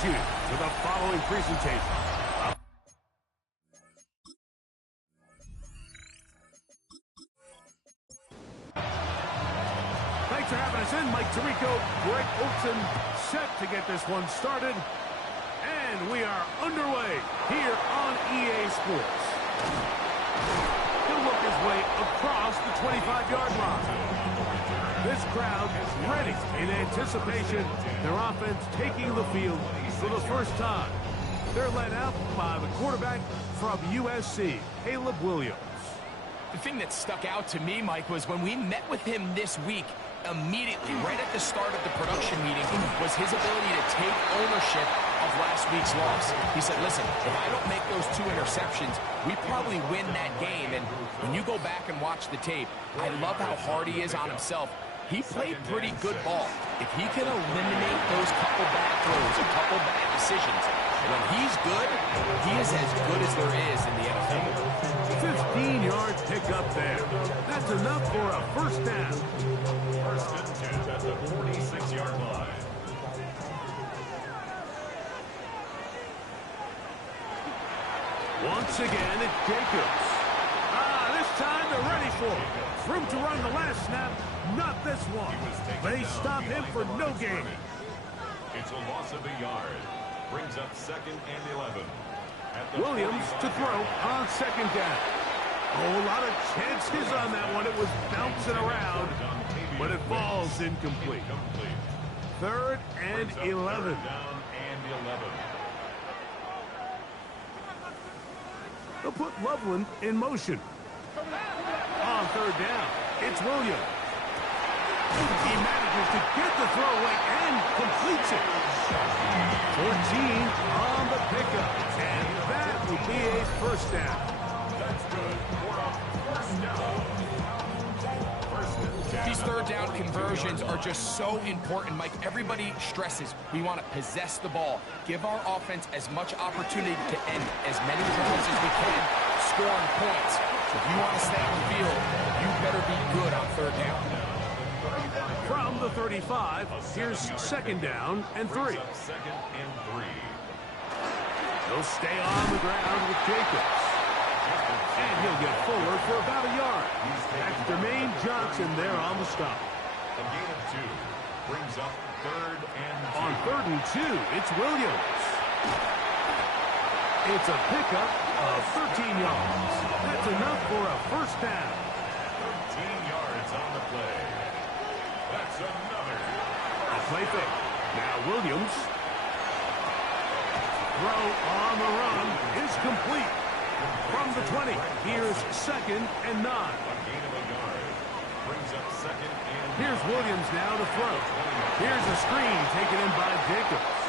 welcomes you to the following presentation. Thanks for having us in. Mike Tirico, Greg Olson, set to get this one started. And we are underway here on EA Sports. He'll work his way across the 25-yard line. This crowd is ready in anticipation. Their offense taking the field for the first time. They're led out by the quarterback from USC, Caleb Williams. The thing that stuck out to me, Mike, was when we met with him this week, immediately, right at the start of the production meeting, was his ability to take ownership of last week's loss. He said, listen, if I don't make those 2 interceptions, we probably win that game. And when you go back and watch the tape, I love how hard he is on himself. He played pretty good ball. If he can eliminate those couple bad throws, a couple bad decisions, when he's good, he is as good as there is in the NFL. 15-yard pickup there. That's enough for a first down. First and 10 at the 46-yard line. Once again, it's Jacobs. This time they're ready for it. Room to run the last snap, not this one. They stop him for no gain. It's a loss of a yard. Brings up 2nd and 11. Williams to throw on 2nd down. Oh, a lot of chances on that one. It was bouncing around, but it falls incomplete. 3rd and 11. They'll put Loveland in motion. On 3rd down, it's Williams. He manages to get the throw away and completes it. 14 on the pickup, and that will be a first down. That's good for a first down. These 3rd down conversions are just so important, Mike. Everybody stresses we want to possess the ball, give our offense as much opportunity to end as many drives as we can, scoring points. So if you want to stay on the field, you better be good on 3rd down. From the 35, here's 2nd down and 3. 2nd and 3. He'll stay on the ground with Jacobs. And he'll get forward for about a yard. That's Jermaine Johnson there on the stop. A gain of 2 brings up 3rd and 2. On 3rd and 2, it's Williams. It's a pickup of 13 yards. That's enough for a first down. 13 yards on the play. That's another. A play fake. Now Williams. Throw on the run is complete. From the 20, here's 2nd and 9. A gain of a yard. Brings up 2nd and 9. Here's Williams now to throw. Here's a screen taken in by Jacobs.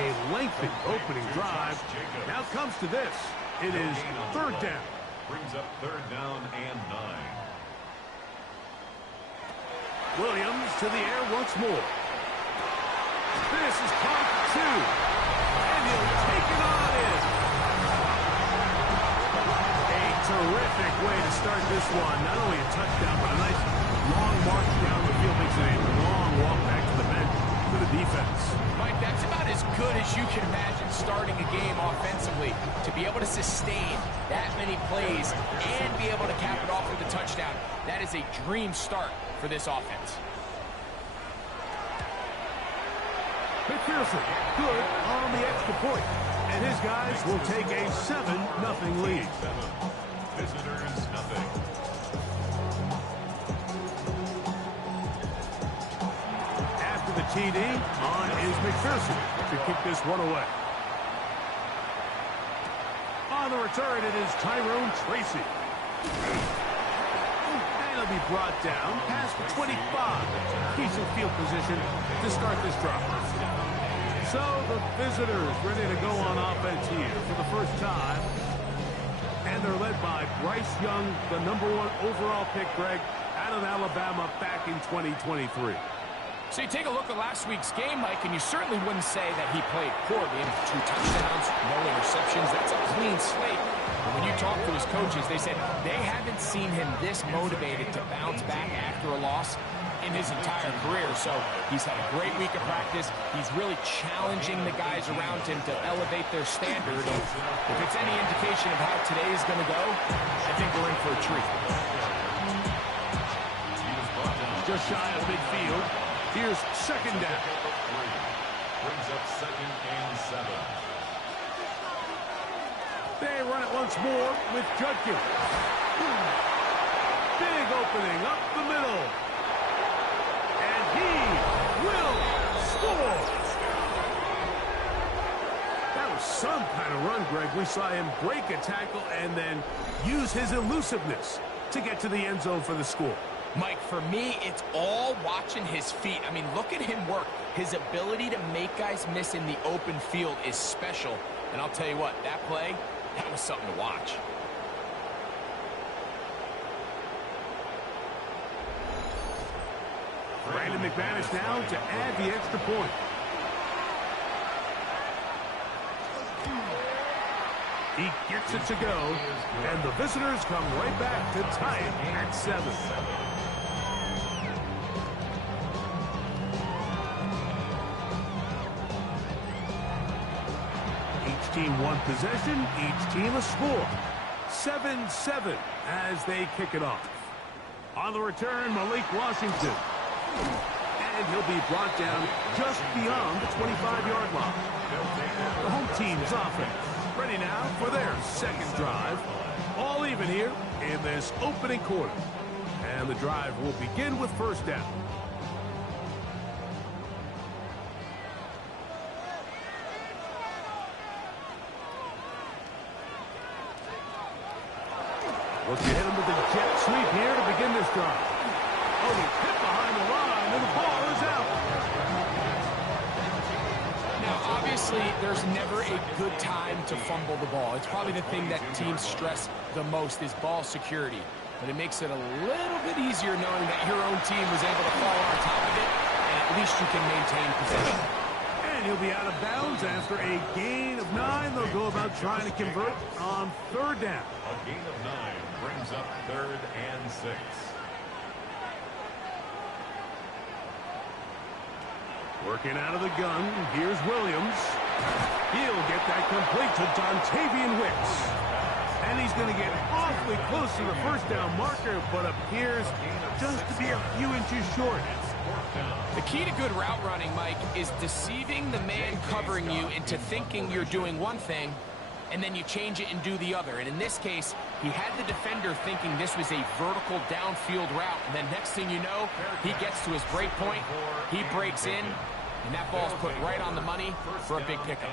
A lengthy opening drive. Now comes to this. It is 3rd down. Brings up 3rd down and 9. Williams to the air once more. This is caught 2. And he'll take it on in. A terrific way to start this one. Not only a touchdown, but a nice long march down the field. Makes it a long walk back to the bench for the defense. Mike, that's about as good as you can imagine starting a game offensively. To be able to sustain that many plays and be able to cap it off with a touchdown, that is a dream start for this offense. McPherson, good on the extra point. And his guys will take a 7-0 lead. Visitors, nothing. After the TD, on is McPherson to kick this one away. On the return, it is Tyrone Tracy. And he'll be brought down past the 25. Decent field position to start this drive. So the visitors ready to go on offense here for the first time. And they're led by Bryce Young, the #1 overall pick, Greg, out of Alabama back in 2023. So you take a look at last week's game, Mike, and you certainly wouldn't say that he played poorly. 2 touchdowns, no interceptions. That's a clean slate. But when you talk to his coaches, they said they haven't seen him this motivated to bounce back after a loss in his entire career. So he's had a great week of practice. He's really challenging the guys around him to elevate their standard. And if it's any indication of how today is going to go, I think we're in for a treat. Just shy of midfield. Here's second down. Brings up 2nd and 7. They run it once more with Judkins. Big opening up the middle. And he will score. That was some kind of run, Greg. We saw him break a tackle and then use his elusiveness to get to the end zone for the score. Mike, for me, it's all watching his feet. I mean, look at him work. His ability to make guys miss in the open field is special. And I'll tell you what, that play, that was something to watch. Brandon McManus now to add the extra point. He gets it to go, and the visitors come right back to tie it at 7. Each team one possession, each team a score. 7-7 as they kick it off. On the return, Malik Washington. And he'll be brought down just beyond the 25-yard line. The home team's offense ready now for their second drive. All even here in this opening quarter. And the drive will begin with first down. Look to hit him with a jet sweep here to begin this drive. Oh, he's hit behind the line, and the ball is out. Now, obviously, there's never a good time to fumble the ball. It's probably the thing that teams stress the most is ball security. But it makes it a little bit easier knowing that your own team was able to fall on top of it, and at least you can maintain possession. And he'll be out of bounds after a gain of 9. They'll go about trying to convert on third down. A gain of 9 brings up 3rd and 6. Working out of the gun, here's Williams. He'll get that complete to Dontavian Wicks. And he's going to get awfully close to the first down marker, but appears just to be a few inches short. The key to good route running, Mike, is deceiving the man covering you into thinking you're doing one thing, and then you change it and do the other. And in this case, he had the defender thinking this was a vertical downfield route, and then next thing you know, he gets to his break point, he breaks in, and that ball's put right on the money for a big pickup.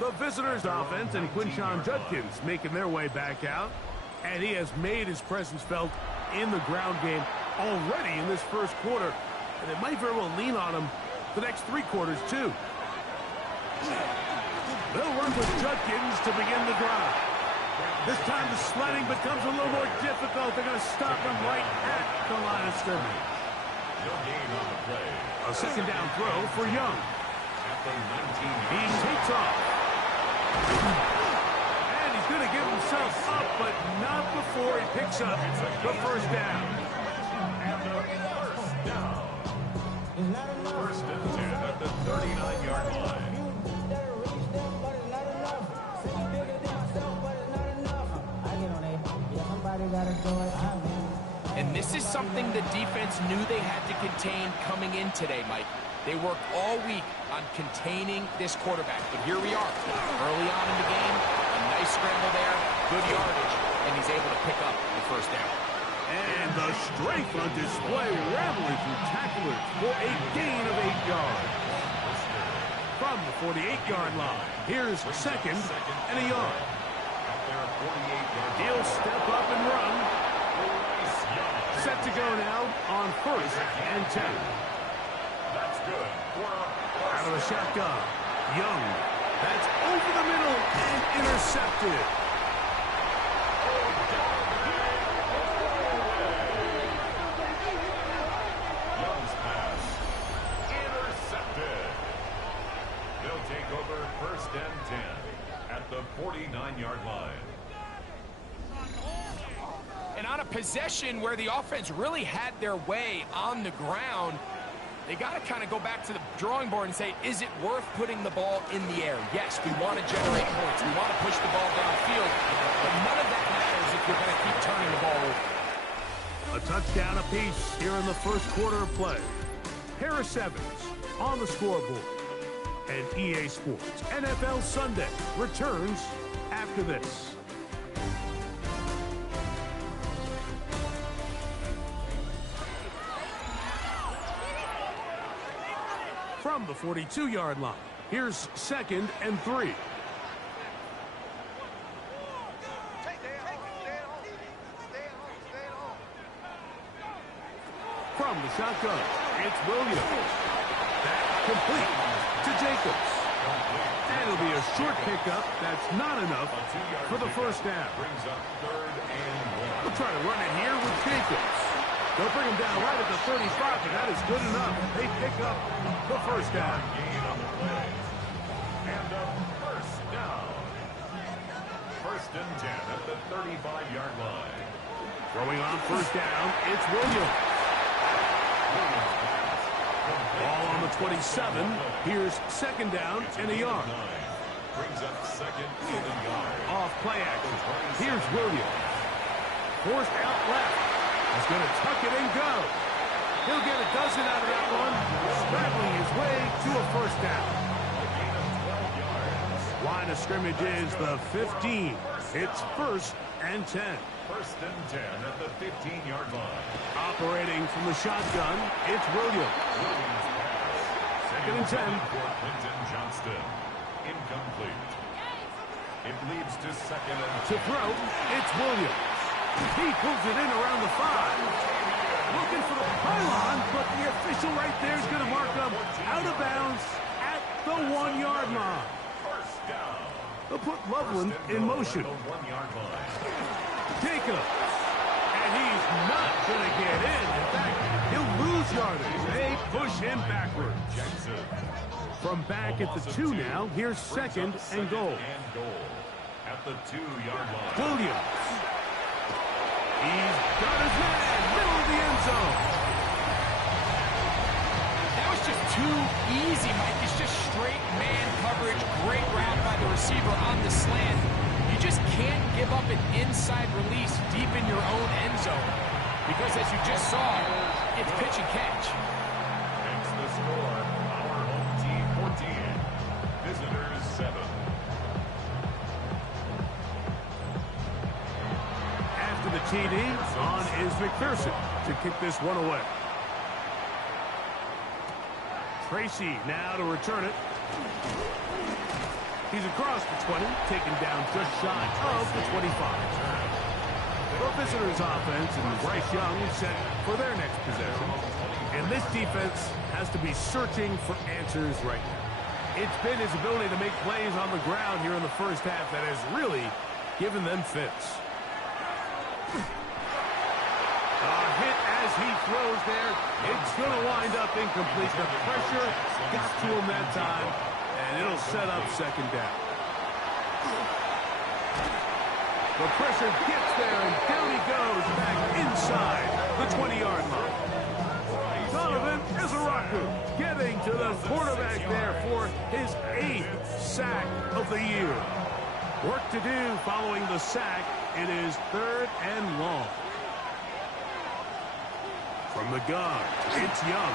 The visitors' offense and Quinshon Judkins making their way back out, and he has made his presence felt in the ground game already in this first quarter, and it might very well lean on him the next 3 quarters, too. They'll run with Judkins to begin the drive. This time the sledding becomes a little more difficult. They're going to stop him right at the line of scrimmage. No gain on the play. A second down throw for Young. At the 19. He takes off. And he's going to give himself up, but not before he picks up the first down. First and 10 at the 39-yard line. And this is something the defense knew they had to contain coming in today, Mike. They worked all week on containing this quarterback. But here we are, early on in the game, a nice scramble there, good yardage, and he's able to pick up the first down. And the strength on display, rambling through tacklers for a gain of 8 yards. From the 48-yard line, here's second and a yard. He'll step up and run. Set to go now on first and 10. That's good. Out of the shotgun, Young. That's over the middle and intercepted. Young's pass. Intercepted. They'll take over first and 10 at the 49-yard line. And on a possession where the offense really had their way on the ground, they got to kind of go back to the drawing board and say, is it worth putting the ball in the air? Yes, we want to generate points. We want to push the ball downfield. But none of that matters if you're going to keep turning the ball over. A touchdown apiece here in the first quarter of play. Harris Evans on the scoreboard. And EA Sports NFL Sunday returns after this. From the 42-yard line, here's 2nd and 3. From the shotgun, it's Williams. That complete to Jacobs. And it'll be a short pickup. That's not enough for the first down. We'll try to run it here with Jacobs. They'll bring him down right at the 35, but that is good enough. They pick up the first down. And a first down. 1st and 10 at the 35-yard line. Throwing on first down, it's Williams. Ball on the 27. Here's 2nd down and a yard. Brings up 2nd and a yard. Off play action. Here's Williams. Forced out left. He's going to tuck it and go. He'll get a dozen out of that one, scrabbling his way to a first down. Line of scrimmage is the 15. It's 1st and 10. 1st and 10 at the 15-yard line. Operating from the shotgun, it's Williams. 2nd and 10. For Quentin Johnston. Incomplete. It leads to 2nd and 10. To throw, it's Williams. He pulls it in around the 5. Looking for the pylon, but the official right there is going to mark him out of bounds at the 1-yard line. First down. They'll put Loveland in motion. 1-yard line. Jacobs. And he's not going to get in. In fact, he'll lose yardage. They push him backwards. Jackson. From back at the 2 now, here's 2nd and goal. At the 2-yard line. Williams. He's got his man, middle of the end zone. That was just too easy, Mike. It's just straight man coverage. Great route by the receiver on the slant. You just can't give up an inside release deep in your own end zone. Because as you just saw, it's pitch and catch. Makes the score. Our home team 14. Visitors 7. After the TD, on is McPherson to kick this one away. Tracy now to return it. He's across the 20, taken down just shy of the 25. The visitors' offense and Bryce Young set for their next possession. And this defense has to be searching for answers right now. It's been his ability to make plays on the ground here in the first half that has really given them fits. A hit as he throws there. It's going to wind up incomplete. The pressure got to him that time, and it'll set up 2nd down. The pressure gets there, and down he goes back inside the 20-yard line. Donovan Izaraku getting to the quarterback there for his 8th sack of the year. Work to do following the sack. It is 3rd and long. From the gun, it's Young.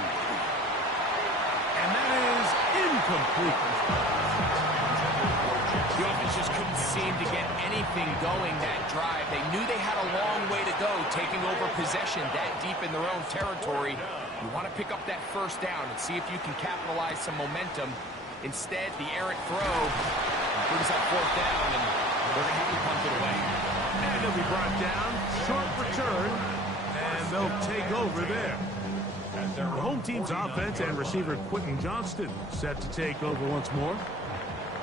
And that is incomplete. The offense just couldn't seem to get anything going that drive. They knew they had a long way to go taking over possession that deep in their own territory. You want to pick up that first down and see if you can capitalize some momentum. Instead, the errant throw brings up 4th down, and they're going to have to punt it away. And he'll be brought down. Short return. And they'll take over there. The home team's offense and receiver Quentin Johnston set to take over once more.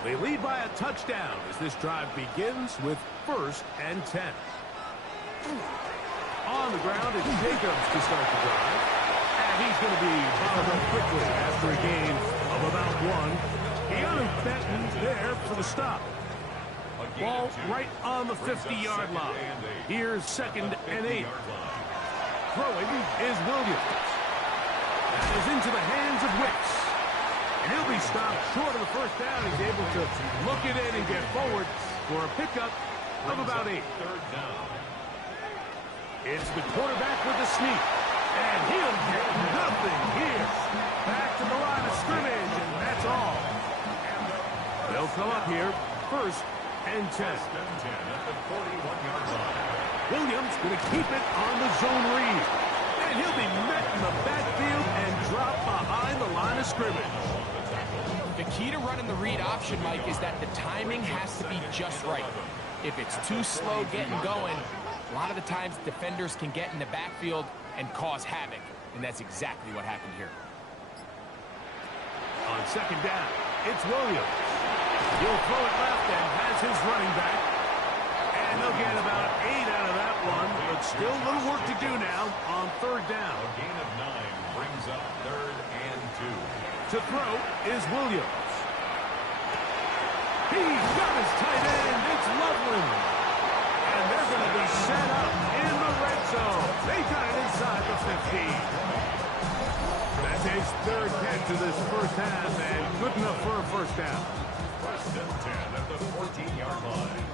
They lead by a touchdown as this drive begins with 1st and 10. On the ground, it's Jacobs to start the drive. And he's going to be bottled up quickly after a gain of about 1. Keanu Benton there for the stop. Ball right on the 50-yard line. Here's 2nd and 8. Throwing is Williams. That is into the hands of Wicks. And he'll be stopped short of the first down. He's able to look it in and get forward for a pickup of about 8. It's the quarterback with the sneak. And he'll get nothing here. Back to the line of scrimmage, and that's all. They'll come up here, 1st and 10. At the 41-yard line. Williams going to keep it on the zone read. And he'll be met in the backfield and dropped behind the line of scrimmage. The key to running the read option, Mike, is that the timing has to be just right. If it's too slow getting going, a lot of the times defenders can get in the backfield and cause havoc. And that's exactly what happened here. On 2nd down, it's Williams. He'll throw it left and has his running back. And they'll get about 8 out of that one, but still a little work to do now on 3rd down. A gain of 9 brings up 3rd and 2. To throw is Williams. He's got his tight end. It's Loveland. And they're going to be set up in the red zone. They got it inside the 15. That's his 3rd catch of this first half, and good enough for a first down. 1st and 10 at the 14-yard line.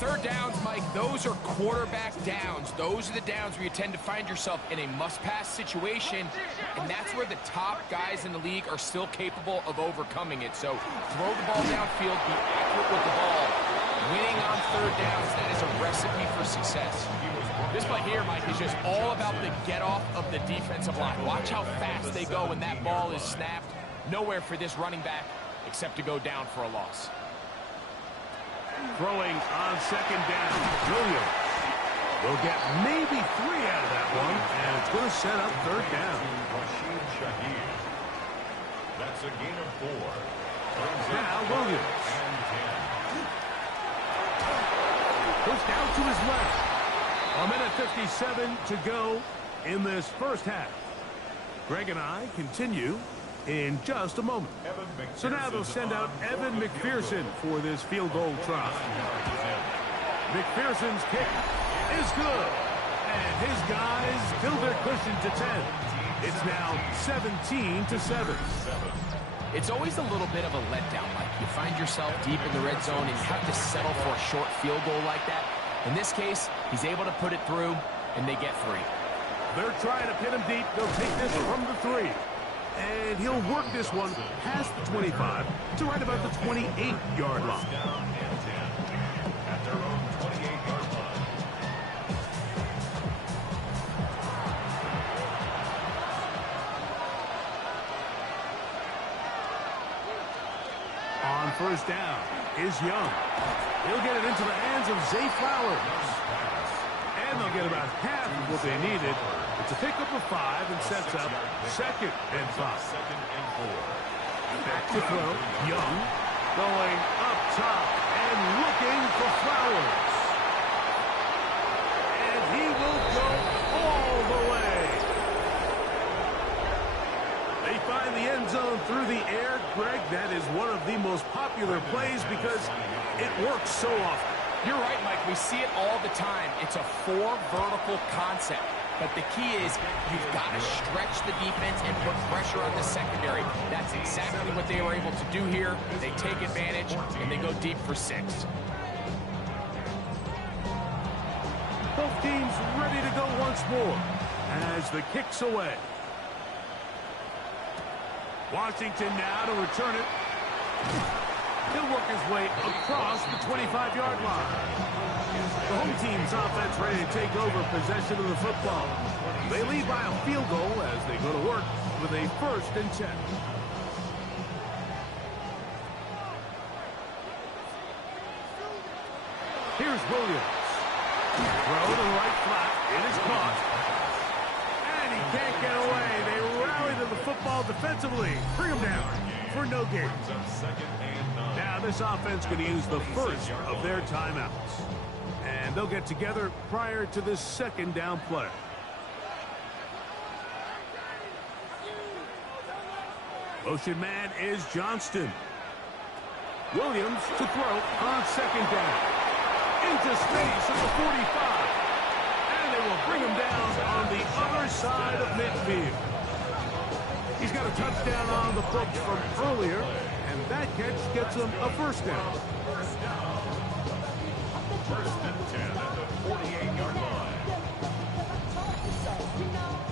3rd downs, Mike, those are quarterback downs. Those are the downs where you tend to find yourself in a must-pass situation, and that's where the top guys in the league are still capable of overcoming it. So throw the ball downfield, be accurate with the ball. Winning on 3rd downs, that is a recipe for success. This play here, Mike, is just all about the get-off of the defensive line. Watch how fast they go when that ball is snapped. Nowhere for this running back except to go down for a loss. Throwing on 2nd down, Williams will get maybe 3 out of that one, and it's going to set up 3rd down. Rashid Shaheed. That's a gain of 4. Now Williams. Pushed out to his left. 1:57 to go in this first half. Greg and I continue in just a moment. So now they'll send out Evan McPherson for this field goal try. McPherson's kick is good. And his guys build their cushion to 10. It's now 17-7. It's always a little bit of a letdown, Mike. You find yourself deep in the red zone and you have to settle for a short field goal like that. In this case, he's able to put it through, and they get 3. They're trying to pin him deep. They'll take this from the 3. And he'll work this one past the 25 to right about the 28-yard line. At their own 28-yard line. On 1st down is Young. He'll get it into the hands of Zay Flowers. And they'll get about half of what they needed. It's a pickup of 5 and sets up 2nd and 5. 2nd and 4. Back to throw. Young going up top and looking for Flowers. And he will go all the way. They find the end zone through the air. Greg, that is one of the most popular plays because it works so often. You're right, Mike. We see it all the time. It's a 4 vertical concept. But the key is you've got to stretch the defense and put pressure on the secondary. That's exactly what they were able to do here. They take advantage, and they go deep for 6. Both teams ready to go once more as the kick's away. Washington now to return it. He'll work his way across the 25-yard line. The home team's offense ready to take over possession of the football. They lead by a field goal as they go to work with a 1st and 10. Here's Williams. Throw to the right flat. It is caught. And he can't get away. They rally to the football defensively. Bring him down for no gain. Now this offense going to use the first of their timeouts. And they'll get together prior to this 2nd down play. Motion man is Johnston. Williams to throw on second down. Into space at the 45. And they will bring him down on the other side of midfield. He's got a touchdown on the books from earlier, and that catch gets him a first down. First and 10 at the 48-yard line.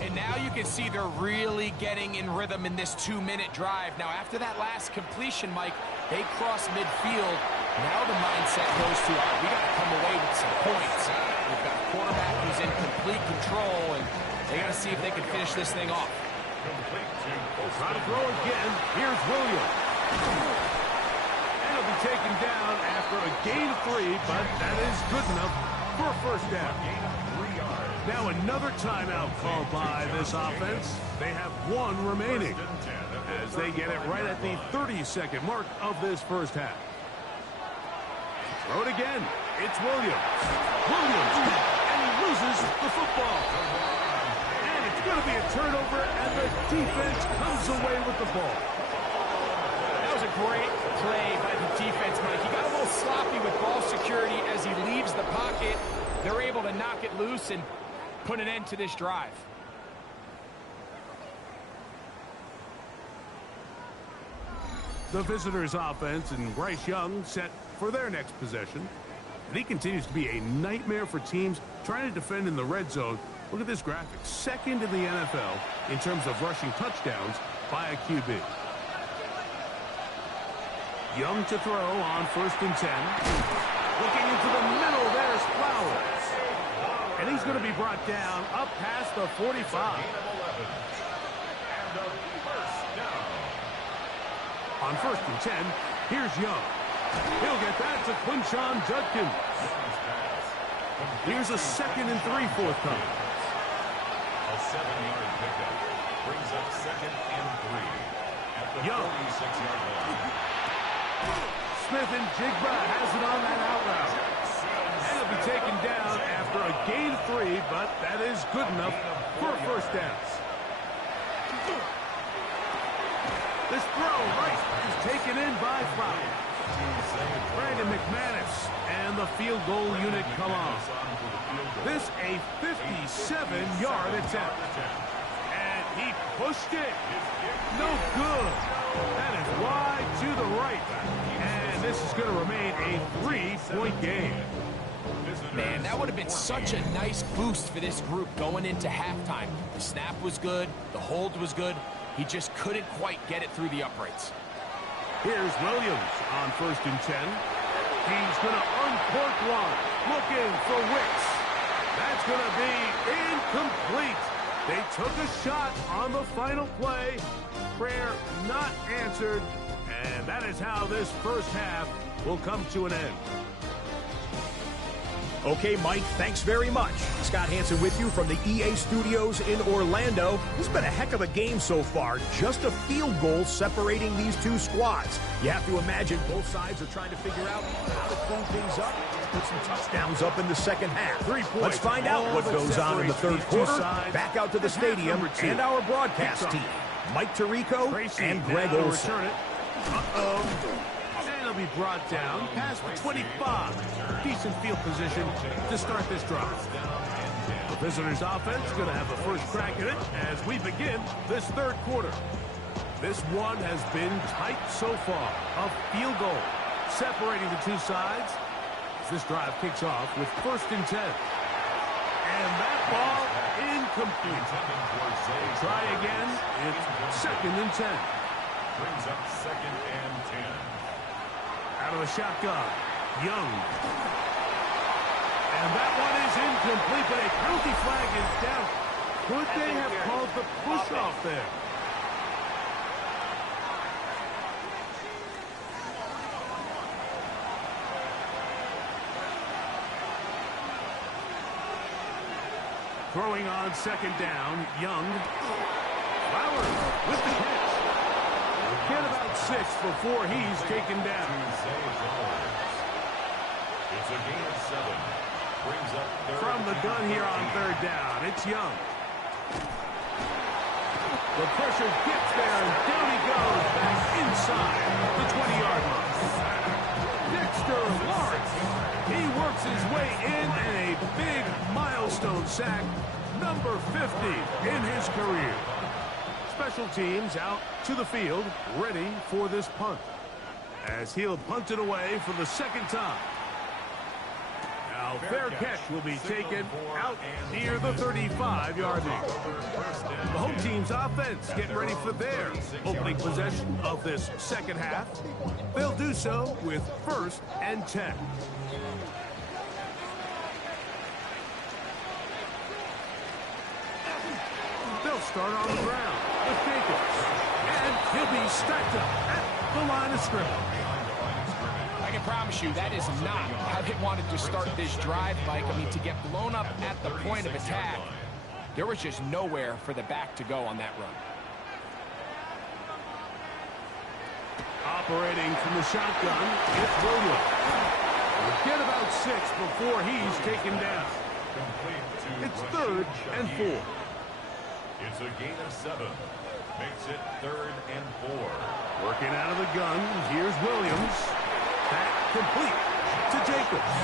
And now you can see they're really getting in rhythm in this 2-minute drive. Now, after that last completion, Mike, they cross midfield. Now the mindset goes to, all right, we got to come away with some points. We've got a quarterback who's in complete control, and they got to see if they can finish this thing off. Try to throw again. Here's Williams. And he'll be taken down after a gain of 3, but that is good enough for a first down. Now another timeout called by this offense. They have 1 remaining as they get it right at the 30-second mark of this first half. Throw it again. It's Williams. Williams, and he loses the football. And it's going to be a turnover, and the defense comes away with the ball. That was a great play by the defense, Mike. He got a little sloppy with ball security as he leaves the pocket. They're able to knock it loose and put an end to this drive. The visitors' offense and Bryce Young set for their next possession. And he continues to be a nightmare for teams trying to defend in the red zone. Look at this graphic. Second in the NFL in terms of rushing touchdowns by a QB. Young to throw on first and 10. Looking into the middle, there's Flowers. And he's going to be brought down up past the 45. On first and 10, here's Young. He'll get that to Quinshon Judkins. Here's a second and 3 forthcoming. A 7-yard pickup brings up second and 3 at the 46-yard line. Smith and Jigba has it on that out route. And he'll be taken down after a gain of 3, but that is good enough for a first down. This throw right is taken in by Flowers. Brandon McManus and the field goal unit come on. This a 57-yard attempt. And he pushed it. No good. That is wide to the right. And this is going to remain a 3-point game. Man, that would have been such a nice boost for this group going into halftime. The snap was good. The hold was good. He just couldn't quite get it through the uprights. Here's Williams on first and 10. He's going to uncork one. Looking for Wicks. That's going to be incomplete. They took a shot on the final play. Prayer not answered. And that is how this first half will come to an end. Okay, Mike, thanks very much. Scott Hansen with you from the EA Studios in Orlando. This has been a heck of a game so far. Just a field goal separating these two squads. You have to imagine both sides are trying to figure out how to clean things up, put some touchdowns up in the second half. 3 points. Let's find out what goes on in the third quarter. Back out to the stadium and our broadcast team, Mike Tirico and Greg Olson. He'll be brought down past the 25. Decent field position to start this drive. The visitors' offense is going to have the first crack at it as we begin this third quarter. This one has been tight so far. A field goal separating the two sides as this drive kicks off with first and 10. And that ball incomplete. Try again. It's second and 10. Brings up second and 10. Out of the shotgun, Young. And that one is incomplete, but a penalty flag is down. Could they have called the push-off there? Throwing on second down, Young. Flowers with the catch. Get about 6 before he's taken down. It's a gain of 7. Brings up From the gun here on third down, it's Young. The pressure gets there, and down he goes back inside the 20-yard line. Dexter Lawrence. He works his way in and a big milestone sack, number 50 in his career. Special teams out to the field, ready for this punt. As he'll punt it away for the second time. Now, fair catch will be taken out near the 35-yard line. The home team's offense getting ready for their opening possession of this second half. They'll do so with 1st and 10. They'll start on the ground with Jacobs. And he'll be stacked up at the line of scrimmage. I can promise you that is not how they wanted to start this drive, Mike. I mean, to get blown up at the point of attack, there was just nowhere for the back to go on that run. Operating from the shotgun, it's Williams. We'll get about 6 before he's taken down. It's 3rd and 4. It's a gain of 7. Makes it 3rd and 4. Working out of the gun, here's Williams. Back complete to Jacobs.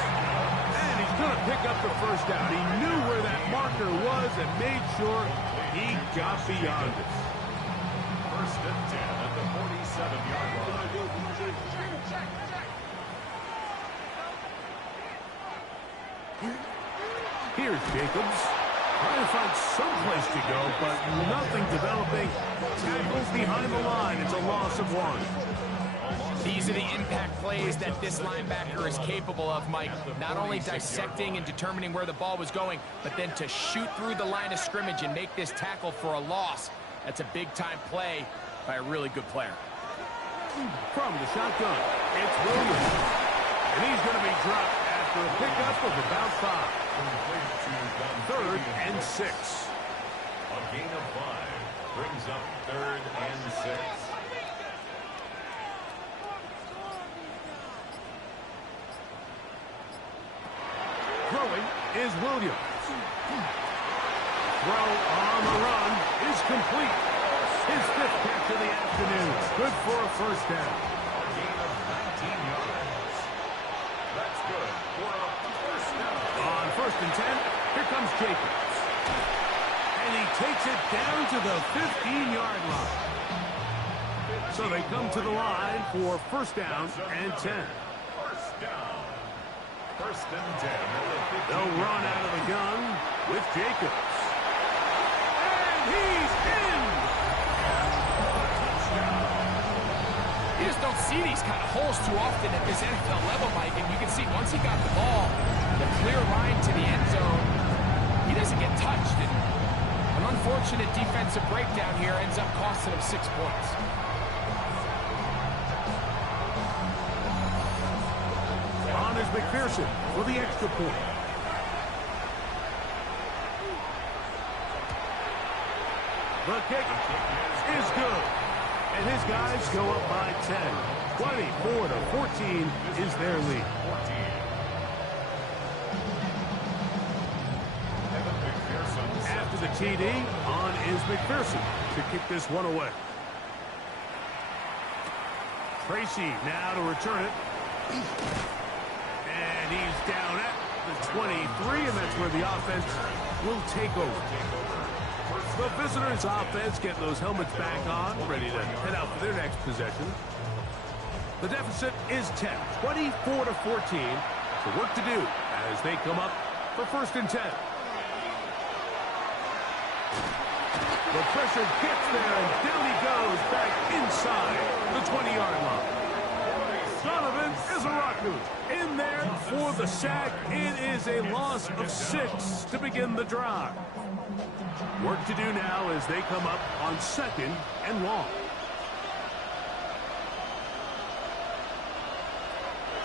And he's going to pick up the first down. He knew where that marker was and made sure he got beyond it. 1st and 10 at the 47-yard line. Here's Jacobs. Trying to find some place to go, but nothing developing. Tackles behind the line. It's a loss of 1. These are the impact plays that this linebacker is capable of, Mike. Not only dissecting and determining where the ball was going, but then to shoot through the line of scrimmage and make this tackle for a loss. That's a big-time play by a really good player. From the shotgun, it's Williams. And he's going to be dropped after a pickup of about 5. 3rd and 6. A gain of 5 brings up 3rd and 6. Throwing is Williams. Throw on the run is complete. His 5th catch of the afternoon. Good for a first down. A gain of 19 yards. That's good for a first down. On 1st and 10, here comes Jacobs. And he takes it down to the 15-yard line. So they come to the line for 1st down and 10. First down. 1st and 10. They'll run out of the gun with Jacobs. And he's in! You just don't see these kind of holes too often at this NFL level, Mike. And you can see once he got the ball, the clear line to the end zone, he doesn't get touched. And an unfortunate defensive breakdown here ends up costing him 6 points. On is McPherson for the extra point. The kick is good. And his guys go up by 10. 24-14 is their lead. After the TD, on is McPherson to kick this one away. Tracy now to return it. And he's down at the 23, and that's where the offense will take over. The visitors' offense getting those helmets back on, ready to head out for their next possession. The deficit is 10, 24-14. So work to do as they come up for 1st and 10. The pressure gets there, and down he goes back inside the 20-yard line. Donovan Izaraku in there for the sack. It is a loss of 6 to begin the drive. Work to do now as they come up on 2nd and long.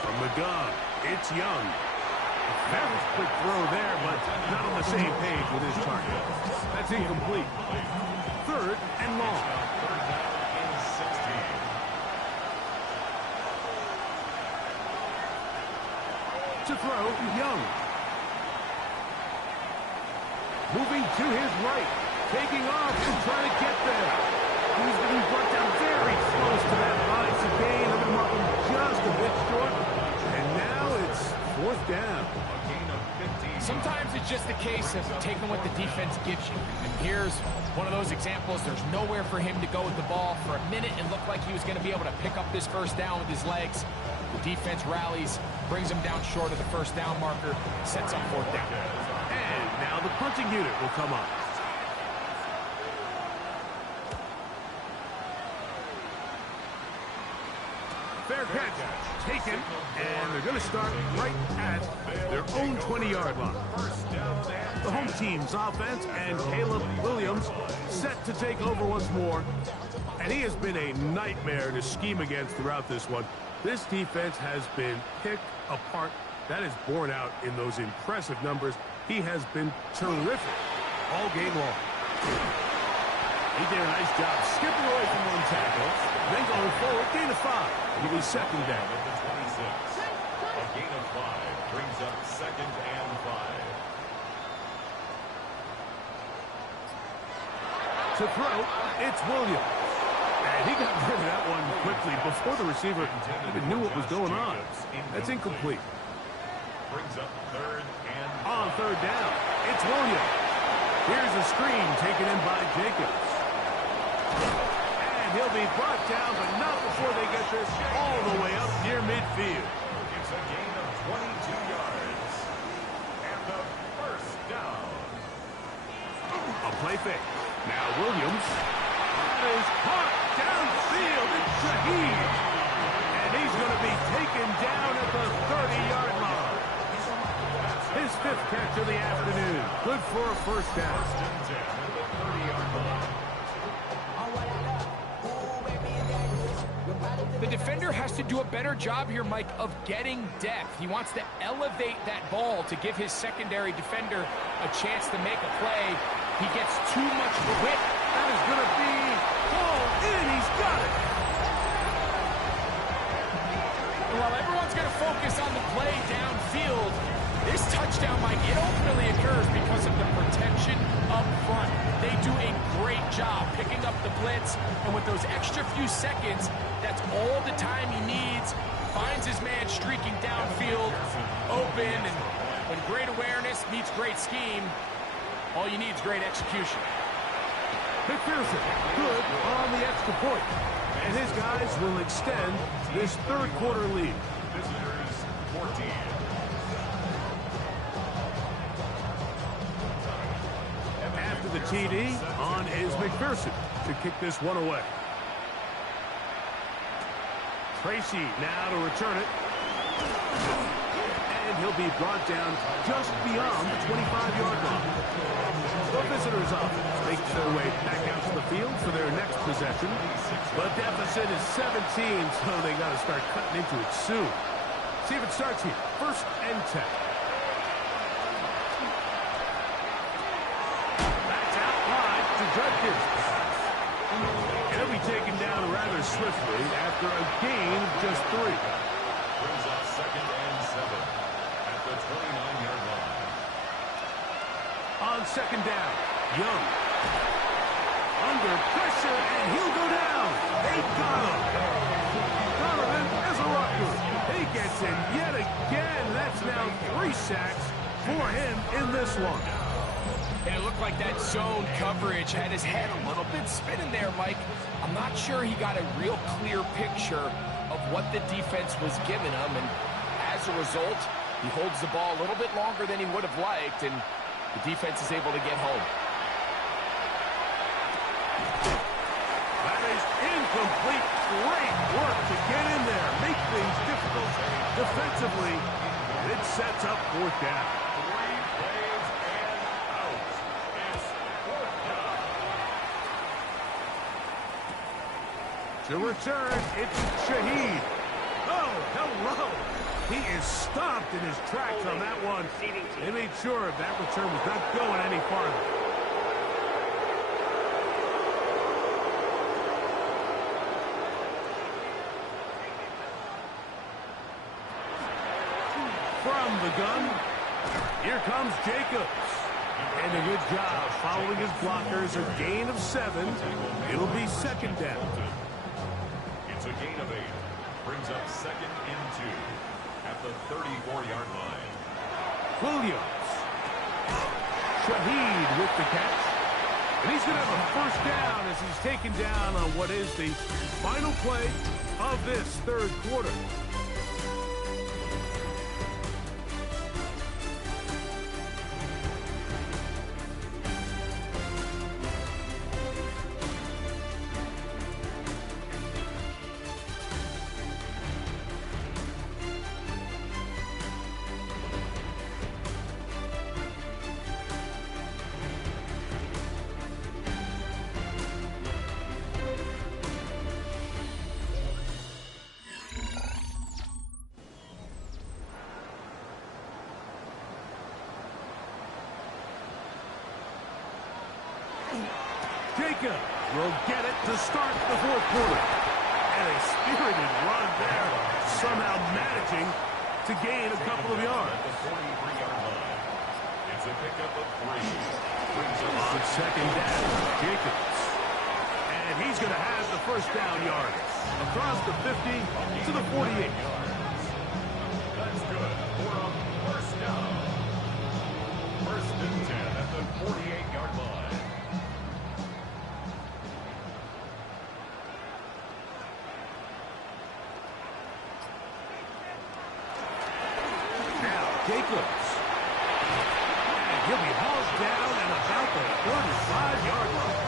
From the gun, it's Young. Very quick throw there, but not on the same page with his target. That's incomplete. 3rd and long. To throw, Young. Moving to his right. Taking off and trying to get there. He's been brought down very close to that line. So gain of him up just a bit short. And fourth down. A gain of 15. Sometimes it's just a case of taking what the defense gives you. And here's one of those examples. There's nowhere for him to go with the ball. For a minute, it looked like he was going to be able to pick up this first down with his legs. The defense rallies, brings him down short of the first down marker, sets up fourth down. And now the punting unit will come up. Fair catch taken, and they're going to start right at their own 20-yard line. The home team's offense and Caleb Williams set to take over once more. And he has been a nightmare to scheme against throughout this one. This defense has been picked apart. That is borne out in those impressive numbers. He has been terrific all game long. He did a nice job skipping away from one tackle, then going forward, gain of 5. It'll be second down. At the 26. A gain of 5 brings up second and 5. To throw, it's Williams. And he got rid of that one quickly before the receiver even knew what was going on. That's incomplete. Brings up third and On third down, it's Williams. Here's a screen taken in by Jacobs. And he'll be brought down, but not before they get this all the way up near midfield. it's a gain of 22 yards. And the first down. A play fake. Now Williams. That is caught downfield. It's Shaheed. And he's going to be taken down at the 30-yard line. His 5th catch of the afternoon. Good for a first down. First and 10 at the 30-yard line. The defender has to do a better job here, Mike, of getting depth. He wants to elevate that ball to give his secondary defender a chance to make a play. He gets too much width. That is going to be pulled in. He's got it. And while everyone's going to focus on the play downfield, this touchdown, Mike, it ultimately occurs because of the protection up front. They do a great job picking up the blitz, and with those extra few seconds, that's all the time he needs. Finds his man streaking downfield, open, and when great awareness meets great scheme, all you need is great execution. McPherson, good on the extra point. And his guys will extend this third quarter lead. Visitors 14. After the TD, on is McPherson to kick this one away. Tracy now to return it. And he'll be brought down just beyond the 25-yard line. The visitors' offense makes their way back out to the field for their next possession. The deficit is 17, so they got to start cutting into it soon. See if it starts here. First and 10. That's out wide to Judkins. He'll be taken down rather swiftly after a gain of just 3. Brings up second and 7 at the 29-yard line. On second down, Young. Under pressure, and he'll go down. They got him. Donovan Ezra. He gets in yet again. That's now 3 sacks for him in this one. And it looked like that zone coverage had his head a little bit spinning there, Mike. I'm not sure he got a real clear picture of what the defense was giving him, and as a result, he holds the ball a little bit longer than he would have liked, and the defense is able to get home. That is incomplete. Great work to get in there, make things difficult defensively. It sets up fourth down. 3 plays and out. It's fourth down. To return, it's Shaheed. Oh, hello. He is stopped in his tracks on that one. They made sure that return was not going any farther. From the gun, here comes Jacobs. And a good job following his blockers. A gain of 7. It'll be second down. It's a gain of 8. Brings up second and 2. at the 34-yard line. Williams. Shaheed with the catch. And he's going to have a first down as he's taken down on what is the final play of this third quarter. Jacobs will get it to start the fourth quarter. And a spirited run there, somehow managing to gain a couple of yards. At the 43-yard line. It's a pickup of 3. On second down, Jacobs. And he's going to have the first down yards across the 50 to the 48. That's good for a first down. First and 10 at the 48-yard line. Jacobs. And he'll be hauled down at about the 35-yard line.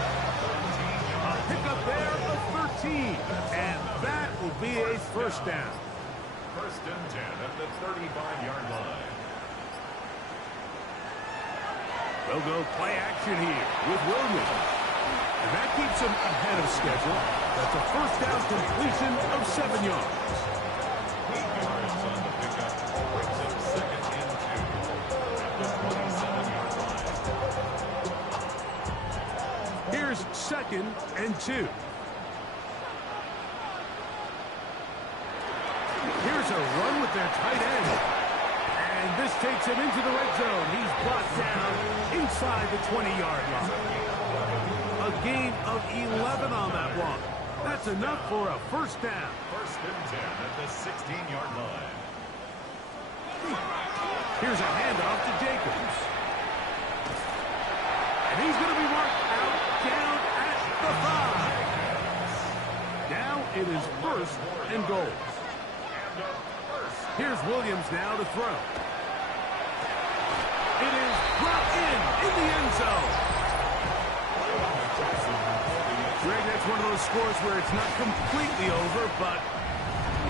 A pickup there of 13. And that will be a first down. First and 10 at the 35-yard line. They'll go play action here with Williams. And that keeps him ahead of schedule. That's a first down completion of 7 yards. 8 yards on the pickup. Brings him second and 2 at the 27-yard line. Here's second and 2. Here's a run with their tight end. And this takes him into the red zone. He's brought down inside the 20-yard line. A gain of 11 on that one. That's enough for a first down. First and 10 at the 16-yard line. Here's a handoff to Jacobs. And he's going to be marked out down at the 5. Now it is first and goal. Here's Williams now to throw. It is brought in the end zone. Greg, that's one of those scores where it's not completely over, but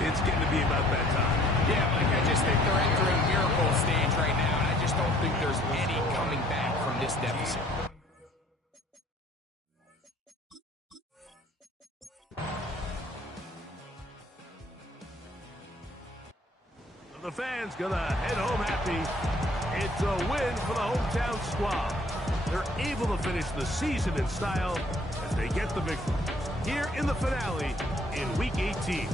it's getting to be about that time. Yeah, Mike, I just think they're entering miracle stage right now, and I just don't think there's any coming back from this deficit. The fans gonna head home happy. It's a win for the hometown squad. They're able to finish the season in style as they get the victory here in the finale in Week 18.